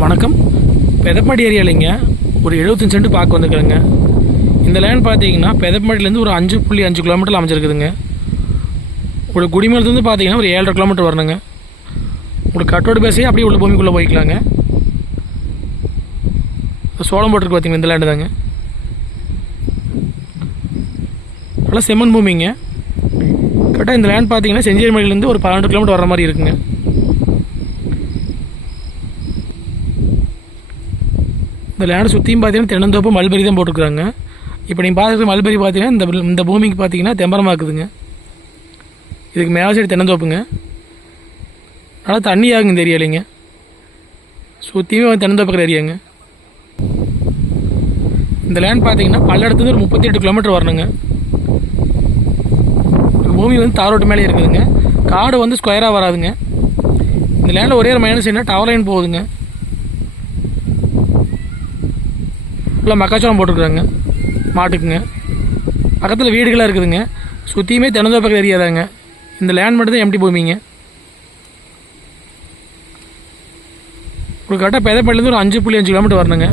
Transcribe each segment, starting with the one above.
வணக்கம். பெதப்பாடி ஏரியாலைங்க. ஒரு எழுபத்தஞ்சு சென்ட் பார்க்க வந்துருக்குறேங்க இந்த லேண்ட் பார்த்தீங்கன்னா பெதப்பாடியிலேருந்து ஒரு அஞ்சு புள்ளி அஞ்சு கிலோமீட்டர் அமைஞ்சிருக்குதுங்க. ஒரு குடிமலத்துலேருந்து பார்த்தீங்கன்னா ஒரு ஏழரை கிலோமீட்டர் வரணுங்க. உங்களுக்கு கட்டோடு பேசி அப்படியே உள்ள பூமிக்குள்ளே போய்க்கலாங்க. சோளம் போட்டிருக்கு பார்த்தீங்கன்னா இந்த லேண்டு தாங்க. நல்லா செம்மண் பூமிங்க. கரெக்டாக இந்த லேண்ட் பார்த்தீங்கன்னா செஞ்சேரி மலையிலேருந்து ஒரு பன்னெண்டு கிலோமீட்டர் வர மாதிரி இருக்குங்க. இந்த லேண்டை சுற்றியும் பார்த்தீங்கன்னா தென்னந்தோப்பு மல்பெரி தான் போட்டுருக்குறாங்க. இப்போ நீங்கள் பார்த்துருக்க மல்பெரி பார்த்தீங்கன்னா இந்த இந்த பூமிக்கு பார்த்தீங்கன்னா தெம்பரமாக இருக்குதுங்க. இதுக்கு மேலே சைடு தென்னந்தோப்புங்க. நல்லா தண்ணி ஆகுங்க இந்த ஏரியாலிங்க. சுற்றியுமே தென்னந்தோப்புக்கிற ஏரியாங்க. இந்த லேண்ட் பார்த்தீங்கன்னா பல்லடத்துலேருந்து ஒரு முப்பத்தி எட்டு கிலோமீட்டர் வரணுங்க. பூமி வந்து தாரோட்டு மேலே இருக்குதுங்க. காடு வந்து ஸ்கொயராக வராதுங்க. இந்த லேண்டில் ஒரே ஒரு மைனஸ் என்ன? டவர் லைன் போகுதுங்க. ஃபுல்லாக மக்காச்சோளம் போட்டிருக்குறாங்க. மாட்டுக்குங்க. பக்கத்தில் வீடுகளாக இருக்குதுங்க. சுற்றியுமே தென்னந்தோப்பக்கம் ஏரியா தாங்க இந்த லேண்ட் மட்டும் தான் எம்டி பூமிங்க. ஒரு கரெக்டாக பெதப்பள்ளிலேருந்து ஒரு அஞ்சு புள்ளி அஞ்சு கிலோமீட்டர் வரணுங்க.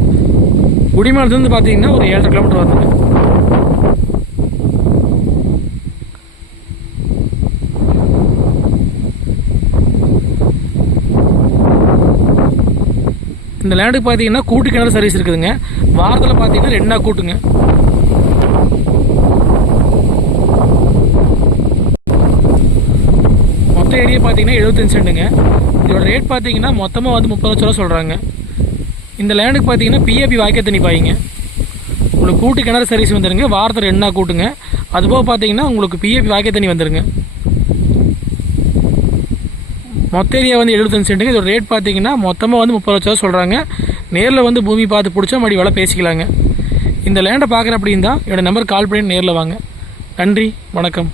குடிமலத்துலேருந்து பார்த்தீங்கன்னா ஒரு ஏழரை கிலோமீட்டர் வரணுங்க. இந்த லேண்டுக்கு பார்த்தீங்கன்னா கூட்டு கிணறு சர்வீஸ் இருக்குதுங்க. வாரத்தில் பார்த்தீங்கன்னா ரெண்டு நாள் கூட்டுங்க. மொத்த ஏரியா பார்த்தீங்கன்னா எழுபத்தஞ்சு சென்ட்டுங்க இதோட ரேட் பார்த்தீங்கன்னா மொத்தமாக வந்து முப்பது லட்ச ரூபா சொல்கிறாங்க இந்த லேண்டுக்கு பார்த்தீங்கன்னா பிஏபி வாய்க்க தண்ணி பாய்ங்க? உங்களுக்கு கூட்டு கிணறு சர்வீஸ் வந்துடுங்க வாரத்தில் ரெண்டு நாள் கூட்டுங்க. அதுபோக பார்த்தீங்கன்னா உங்களுக்கு பிஏபி வாய்க்க தண்ணி வந்துடுங்க மொத்த ஏரியா வந்து எழுபத்தஞ்சு சென்ட்டுங்க. இதோட ரேட் பார்த்தீங்கன்னா மொத்தமாக வந்து முப்பது லட்ச ரூபா சொல்கிறாங்க நேரில் வந்து பூமி பார்த்து பிடிச்சா மறுபடி விலை பேசிக்கலாங்க. இந்த லேண்டை பார்க்குற அப்படின்னு தான் என்னோடய நம்பர் கால் பண்ணி நேரில் வாங்க. நன்றி வணக்கம்.